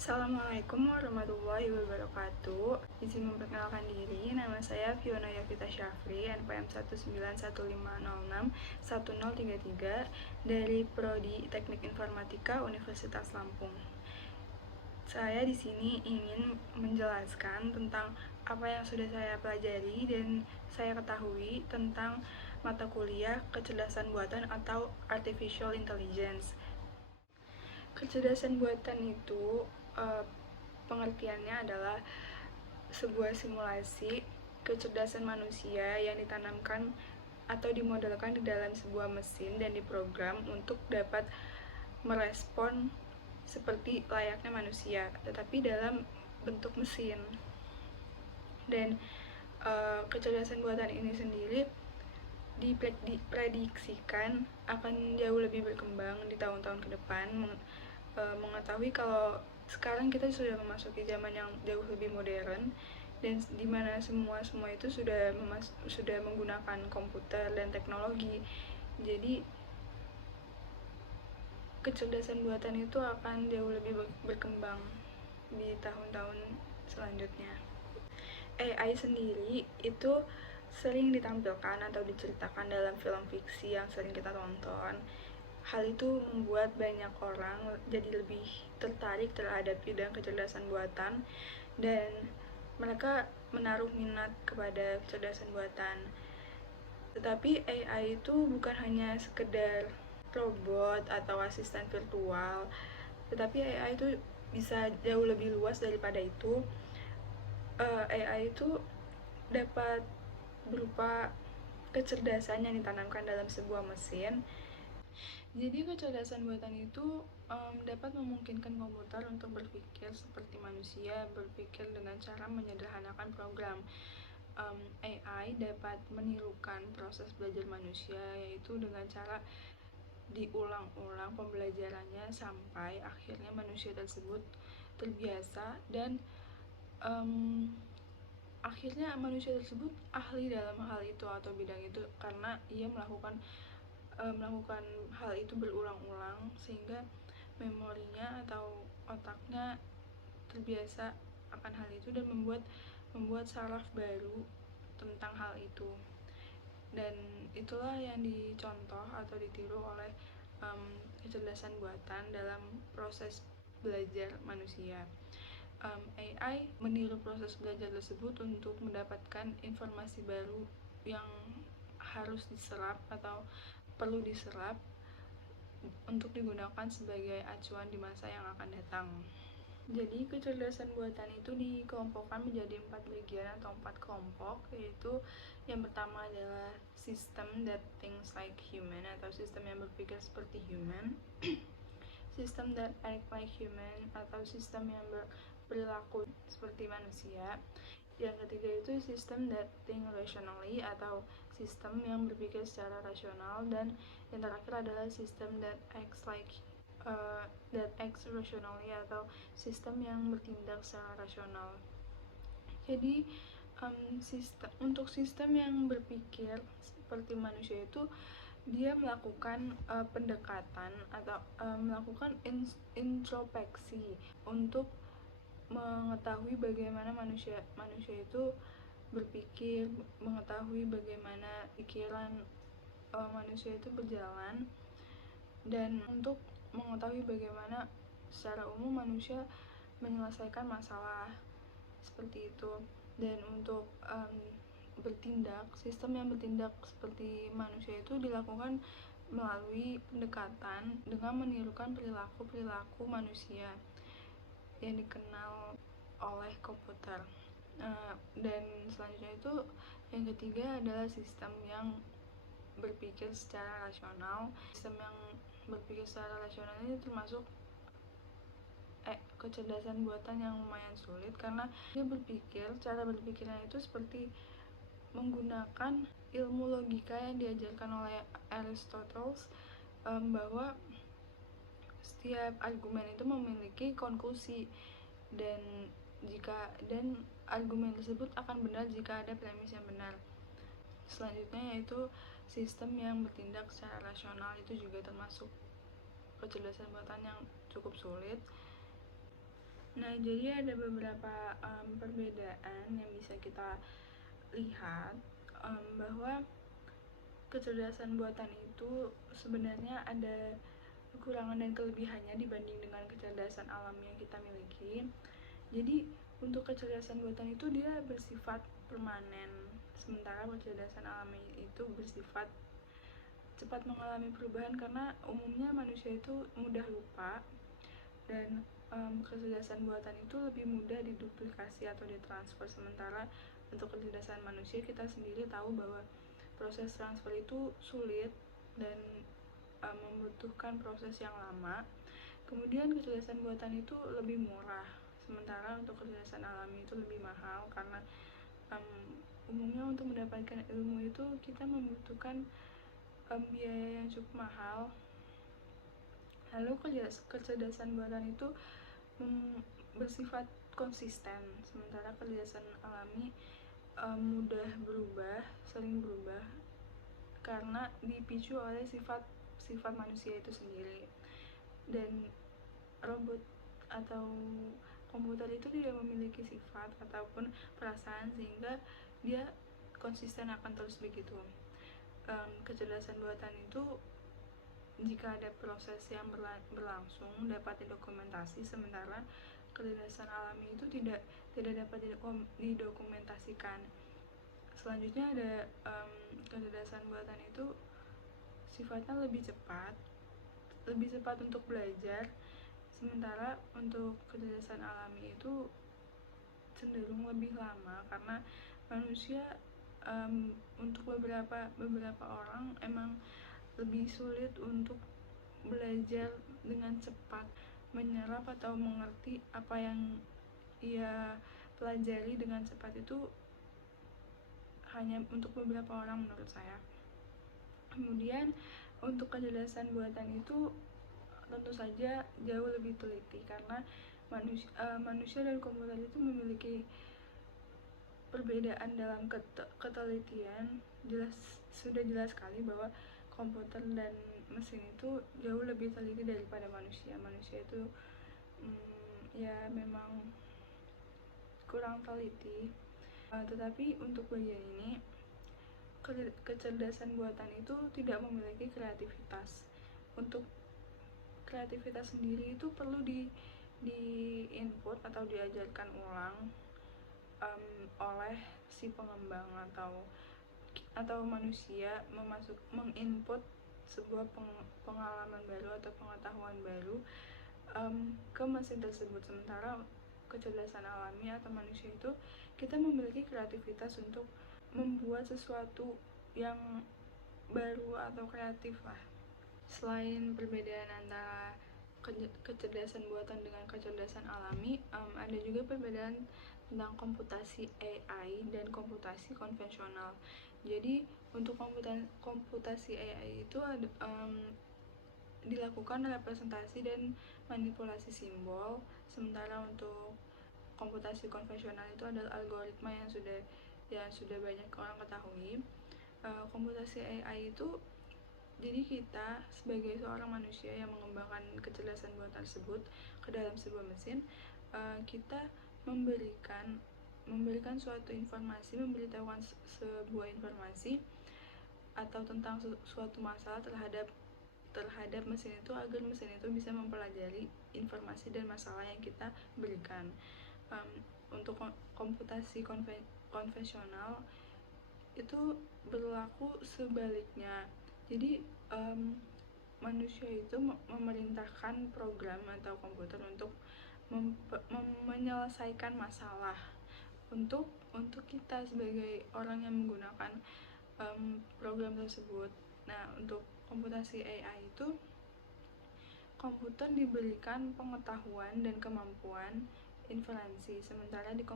Assalamualaikum warahmatullahi wabarakatuh. Izin memperkenalkan diri, nama saya Fiona Yovita Syafri, NPM 19150611033 dari Prodi Teknik Informatika Universitas Lampung. Saya di sini ingin menjelaskan tentang apa yang sudah saya pelajari dan saya ketahui tentang mata kuliah kecerdasan buatan atau Artificial Intelligence. Kecerdasan buatan itu pengertiannya adalah sebuah simulasi kecerdasan manusia yang ditanamkan atau dimodelkan di dalam sebuah mesin dan diprogram untuk dapat merespon seperti layaknya manusia, tetapi dalam bentuk mesin. Dan kecerdasan buatan ini sendiri diprediksikan akan jauh lebih berkembang di tahun-tahun ke depan, mengetahui kalau sekarang kita sudah memasuki zaman yang jauh lebih modern dan di mana semua itu sudah menggunakan komputer dan teknologi. Jadi kecerdasan buatan itu akan jauh lebih berkembang di tahun-tahun selanjutnya. AI sendiri itu sering ditampilkan atau diceritakan dalam film fiksi yang sering kita tonton. Hal itu membuat banyak orang jadi lebih tertarik terhadap bidang kecerdasan buatan dan mereka menaruh minat kepada kecerdasan buatan. Tetapi AI itu bukan hanya sekedar robot atau asisten virtual, tetapi AI itu bisa jauh lebih luas daripada itu. AI itu dapat berupa kecerdasan yang ditanamkan dalam sebuah mesin. Jadi kecerdasan buatan itu dapat memungkinkan komputer untuk berpikir seperti manusia, berpikir dengan cara menyederhanakan program. AI dapat menirukan proses belajar manusia, yaitu dengan cara diulang-ulang pembelajarannya sampai akhirnya manusia tersebut terbiasa dan akhirnya manusia tersebut ahli dalam hal itu atau bidang itu karena ia melakukan hal itu berulang-ulang sehingga memorinya atau otaknya terbiasa akan hal itu dan membuat saraf baru tentang hal itu. Dan itulah yang dicontoh atau ditiru oleh kecerdasan buatan dalam proses belajar manusia. AI meniru proses belajar tersebut untuk mendapatkan informasi baru yang harus diserap atau perlu diserap untuk digunakan sebagai acuan di masa yang akan datang. Jadi kecerdasan buatan itu dikelompokkan menjadi 4 bagian atau 4 kelompok, yaitu yang pertama adalah system that thinks like human atau sistem yang berpikir seperti human, system that act like human atau sistem yang berperilaku seperti manusia. Yang ketiga itu system that think rationally atau sistem yang berpikir secara rasional, dan yang terakhir adalah system that acts rationally atau sistem yang bertindak secara rasional. Jadi untuk sistem yang berpikir seperti manusia itu dia melakukan pendekatan atau melakukan introspeksi untuk mengetahui bagaimana manusia itu berpikir, mengetahui bagaimana pikiran manusia itu berjalan, dan untuk mengetahui bagaimana secara umum manusia menyelesaikan masalah seperti itu. Dan untuk bertindak, sistem yang bertindak seperti manusia itu dilakukan melalui pendekatan dengan menirukan perilaku manusia yang dikenal oleh komputer. Dan selanjutnya itu yang ketiga adalah sistem yang berpikir secara rasional. Sistem yang berpikir secara rasional ini termasuk kecerdasan buatan yang lumayan sulit karena dia cara berpikirnya itu seperti menggunakan ilmu logika yang diajarkan oleh Aristoteles, bahwa setiap argumen itu memiliki konklusi dan argumen tersebut akan benar jika ada premis yang benar. Selanjutnya yaitu sistem yang bertindak secara rasional, itu juga termasuk kecerdasan buatan yang cukup sulit. Nah, jadi ada beberapa perbedaan yang bisa kita lihat, bahwa kecerdasan buatan itu sebenarnya ada kekurangan dan kelebihannya dibanding dengan kecerdasan alam yang kita miliki. Jadi untuk kecerdasan buatan itu dia bersifat permanen, sementara kecerdasan alami itu bersifat cepat mengalami perubahan karena umumnya manusia itu mudah lupa, dan kecerdasan buatan itu lebih mudah diduplikasi atau ditransfer. Sementara untuk kecerdasan manusia, kita sendiri tahu bahwa proses transfer itu sulit dan membutuhkan proses yang lama. Kemudian kecerdasan buatan itu lebih murah, sementara untuk kecerdasan alami itu lebih mahal karena umumnya untuk mendapatkan ilmu itu kita membutuhkan biaya yang cukup mahal. Lalu kecerdasan buatan itu bersifat konsisten, sementara kecerdasan alami mudah berubah, sering berubah karena dipicu oleh sifat manusia itu sendiri. Dan robot atau komputer itu tidak memiliki sifat ataupun perasaan sehingga dia konsisten akan terus begitu. Kecerdasan buatan itu jika ada proses yang berlangsung dapat didokumentasi, sementara kecerdasan alami itu tidak dapat didokumentasikan. Selanjutnya ada kecerdasan buatan itu sifatnya lebih cepat untuk belajar, sementara untuk kecerdasan alami itu cenderung lebih lama karena manusia untuk beberapa orang emang lebih sulit untuk belajar dengan cepat, menyerap atau mengerti apa yang ia pelajari dengan cepat itu hanya untuk beberapa orang menurut saya. Kemudian untuk kecerdasan buatan itu tentu saja jauh lebih teliti karena manusia dan komputer itu memiliki perbedaan dalam ketelitian. Sudah jelas sekali bahwa komputer dan mesin itu jauh lebih teliti daripada manusia. Manusia itu ya memang kurang teliti. Tetapi untuk bagian ini kecerdasan buatan itu tidak memiliki kreativitas. Untuk kreativitas sendiri itu perlu di input atau diajarkan ulang oleh si pengembang atau manusia menginput sebuah pengalaman baru atau pengetahuan baru ke mesin tersebut. Sementara kecerdasan alami atau manusia itu kita memiliki kreativitas untuk membuat sesuatu yang baru atau kreatif lah. Selain perbedaan antara kecerdasan buatan dengan kecerdasan alami, ada juga perbedaan tentang komputasi AI dan komputasi konvensional. Jadi untuk komputasi AI itu dilakukan representasi dan manipulasi simbol, sementara untuk komputasi konvensional itu adalah algoritma yang sudah banyak orang ketahui. Komputasi AI itu jadi kita sebagai seorang manusia yang mengembangkan kecerdasan buatan tersebut ke dalam sebuah mesin, kita memberikan suatu informasi, memberitahukan sebuah informasi atau tentang suatu masalah terhadap mesin itu agar mesin itu bisa mempelajari informasi dan masalah yang kita berikan. Untuk komputasi konvensional itu berlaku sebaliknya. Jadi manusia itu memerintahkan program atau komputer untuk menyelesaikan masalah untuk kita sebagai orang yang menggunakan program tersebut. Nah, untuk komputasi AI itu komputer diberikan pengetahuan dan kemampuan inferensi, sementara di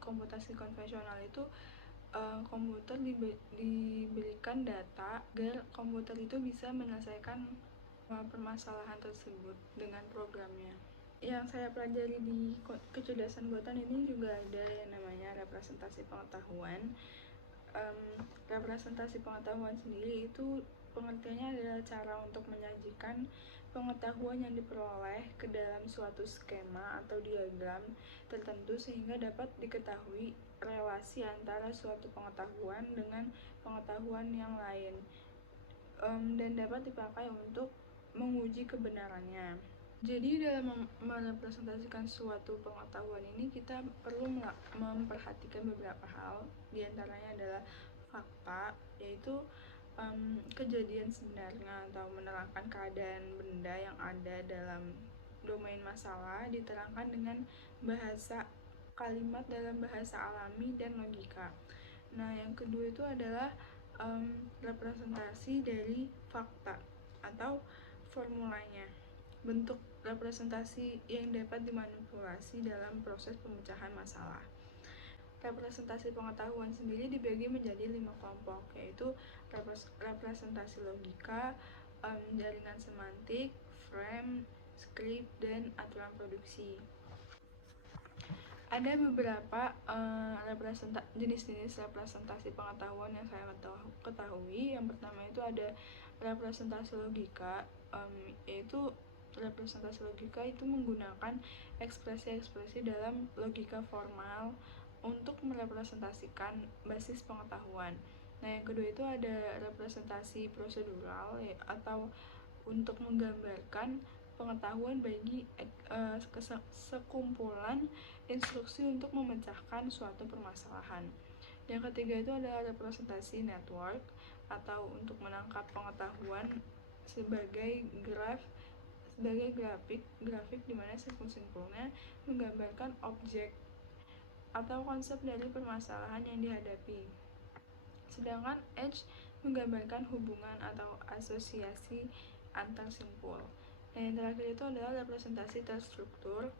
komputasi konvensional itu komputer diberikan data agar komputer itu bisa menyelesaikan permasalahan tersebut dengan programnya. Yang saya pelajari di kecerdasan buatan ini juga ada yang namanya representasi pengetahuan. Representasi pengetahuan sendiri itu pengertiannya adalah cara untuk menyajikan pengetahuan yang diperoleh ke dalam suatu skema atau diagram tertentu sehingga dapat diketahui relasi antara suatu pengetahuan dengan pengetahuan yang lain, dan dapat dipakai untuk menguji kebenarannya. Jadi dalam merepresentasikan suatu pengetahuan ini kita perlu memperhatikan beberapa hal. Di antaranya adalah fakta, yaitu kejadian sebenarnya atau menerangkan keadaan benda yang ada dalam domain masalah diterangkan dengan bahasa kalimat dalam bahasa alami dan logika. Nah, yang kedua itu adalah representasi dari fakta atau formulanya. Bentuk representasi yang dapat dimanipulasi dalam proses pemecahan masalah. Representasi pengetahuan sendiri dibagi menjadi 5 kelompok, yaitu representasi logika, jaringan semantik, frame, script, dan aturan produksi. Ada beberapa jenis-jenis representasi pengetahuan yang saya ketahui. Yang pertama itu ada representasi logika, yaitu representasi logika itu menggunakan ekspresi-ekspresi dalam logika formal untuk merepresentasikan basis pengetahuan. Nah, yang kedua itu ada representasi prosedural, atau untuk menggambarkan pengetahuan bagi sekumpulan instruksi untuk memecahkan suatu permasalahan. Yang ketiga itu adalah representasi network, atau untuk menangkap pengetahuan sebagai grafik di mana simpul-simpulnya menggambarkan objek atau konsep dari permasalahan yang dihadapi. Sedangkan edge menggambarkan hubungan atau asosiasi antar simpul. Dan yang terakhir itu adalah representasi terstruktur,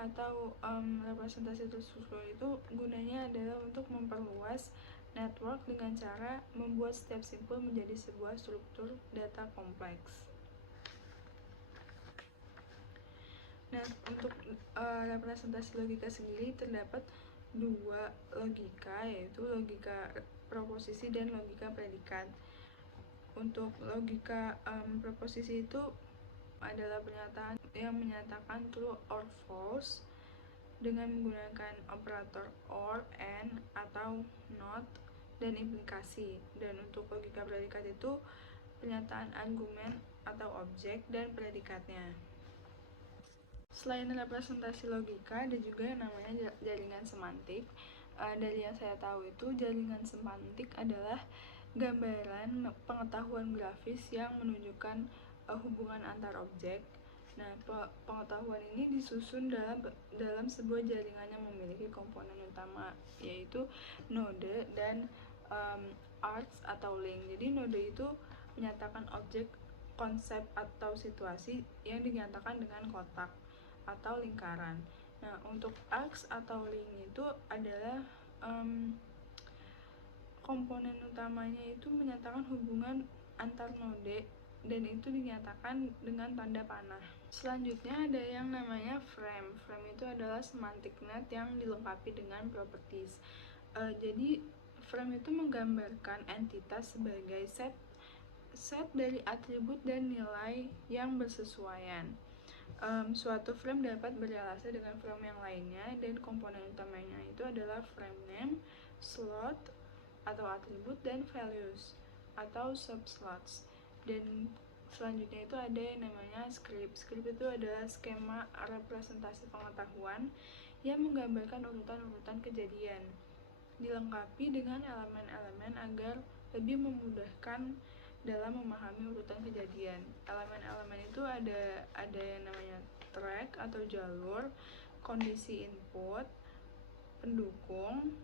atau representasi terstruktur itu gunanya adalah untuk memperluas network dengan cara membuat setiap simpul menjadi sebuah struktur data kompleks. Nah, untuk representasi logika sendiri terdapat 2 logika, yaitu logika proposisi dan logika predikat. Untuk logika proposisi itu adalah pernyataan yang menyatakan true or false dengan menggunakan operator or, and, atau not, dan implikasi. Dan untuk logika predikat itu pernyataan argumen atau objek dan predikatnya. Selain representasi logika, ada juga yang namanya jaringan semantik. Dari yang saya tahu itu, jaringan semantik adalah gambaran pengetahuan grafis yang menunjukkan hubungan antar objek. Nah, pengetahuan ini disusun dalam sebuah jaringan yang memiliki komponen utama, yaitu node dan arcs atau link. Jadi node itu menyatakan objek, konsep, atau situasi yang dinyatakan dengan kotak atau lingkaran. Nah, untuk arcs atau link itu adalah komponen utamanya itu menyatakan hubungan antar node, dan itu dinyatakan dengan tanda panah. Selanjutnya ada yang namanya frame. Frame itu adalah semantic net yang dilengkapi dengan properties. Jadi frame itu menggambarkan entitas sebagai set dari atribut dan nilai yang bersesuaian. Suatu frame dapat berrelasi dengan frame yang lainnya, dan komponen utamanya itu adalah frame name, slot atau atribut, dan values atau subslots. Dan selanjutnya itu ada yang namanya script. Script itu adalah skema representasi pengetahuan yang menggambarkan urutan-urutan kejadian, dilengkapi dengan elemen-elemen agar lebih memudahkan dalam memahami urutan kejadian. Elemen-elemen itu ada yang namanya track atau jalur, kondisi input, pendukung,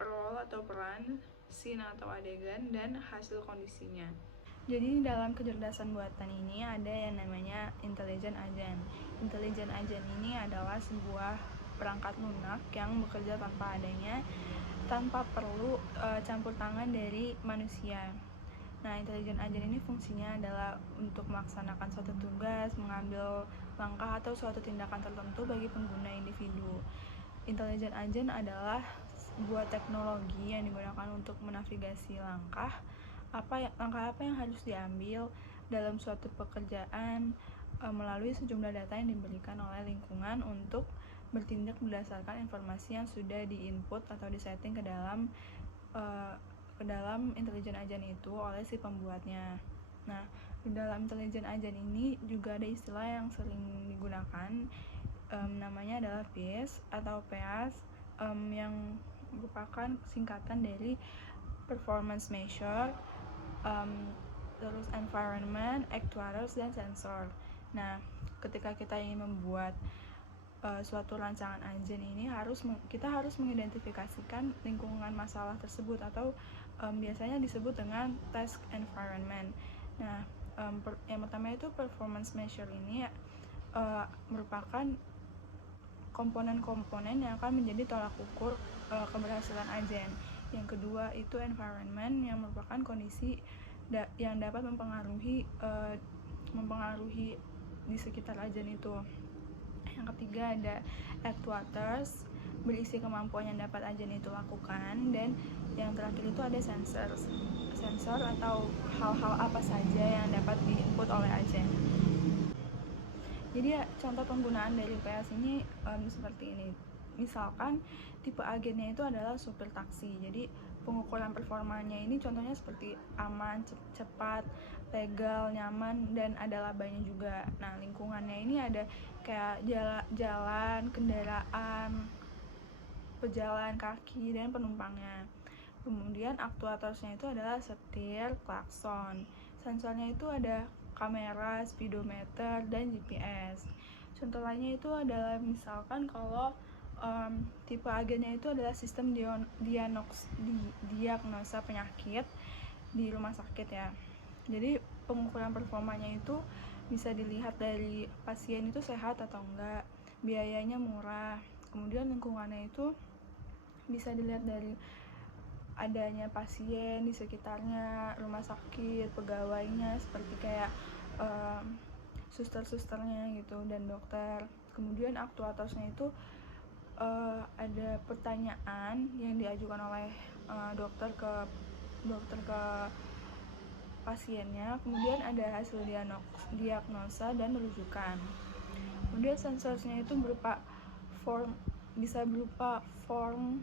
role atau peran, scene atau adegan, dan hasil kondisinya. Jadi dalam kecerdasan buatan ini ada yang namanya intelligent agent. Intelligent agent ini adalah sebuah perangkat lunak yang bekerja tanpa perlu campur tangan dari manusia. Nah, intelligent agent ini fungsinya adalah untuk melaksanakan suatu tugas, mengambil langkah atau suatu tindakan tertentu bagi pengguna individu. Intelligent agent adalah sebuah teknologi yang digunakan untuk menavigasi langkah apa yang harus diambil dalam suatu pekerjaan, melalui sejumlah data yang diberikan oleh lingkungan untuk bertindak berdasarkan informasi yang sudah diinput atau disetting ke dalam intelijen ajan itu oleh si pembuatnya. Nah, di dalam intelijen ajan ini juga ada istilah yang sering digunakan, namanya adalah PACE atau PAS, yang merupakan singkatan dari performance measure, terus environment, actuators, dan sensor. Nah, ketika kita ingin membuat suatu rancangan ajan ini kita harus mengidentifikasikan lingkungan masalah tersebut atau biasanya disebut dengan task environment. Nah, yang pertama itu performance measure ini merupakan komponen-komponen yang akan menjadi tolak ukur keberhasilan ajan. Yang kedua itu environment, yang merupakan kondisi yang dapat mempengaruhi di sekitar ajan itu. Yang ketiga ada actuators, berisi kemampuan yang dapat ajan itu lakukan. Dan yang terakhir itu ada sensor atau hal-hal apa saja yang dapat diinput oleh ajan. Jadi contoh penggunaan dari PAS ini seperti ini. Misalkan tipe agennya itu adalah supir taksi. Jadi pengukuran performanya ini contohnya seperti aman, cepat, legal, nyaman, dan ada labanya juga. Nah, lingkungannya ini ada kayak jalan, kendaraan, pejalan kaki, dan penumpangnya. Kemudian aktuatorsnya itu adalah setir, klakson. Sensornya itu ada kamera, speedometer, dan GPS. Contoh lainnya itu adalah misalkan kalau tipe agennya itu adalah sistem diagnosa penyakit di rumah sakit ya. Jadi pengukuran performanya itu bisa dilihat dari pasien itu sehat atau enggak, biayanya murah, kemudian lingkungannya itu bisa dilihat dari adanya pasien di sekitarnya rumah sakit, pegawainya seperti kayak suster-susternya gitu dan dokter. Kemudian aktuatorsnya itu ada pertanyaan yang diajukan oleh dokter ke pasiennya, kemudian ada hasil diagnosa dan rujukan. Kemudian sensornya itu bisa berupa form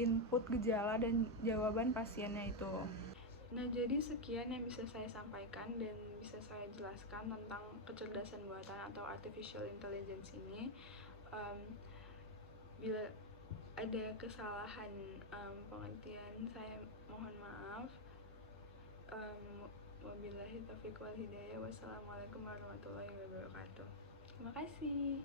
input gejala dan jawaban pasiennya itu. Nah, jadi sekian yang bisa saya sampaikan dan bisa saya jelaskan tentang kecerdasan buatan atau artificial intelligence ini. Bila ada kesalahan pengertian, saya mohon maaf. Wabillahi taufiq wal hidayah. Wassalamualaikum warahmatullahi wabarakatuh. Terima kasih.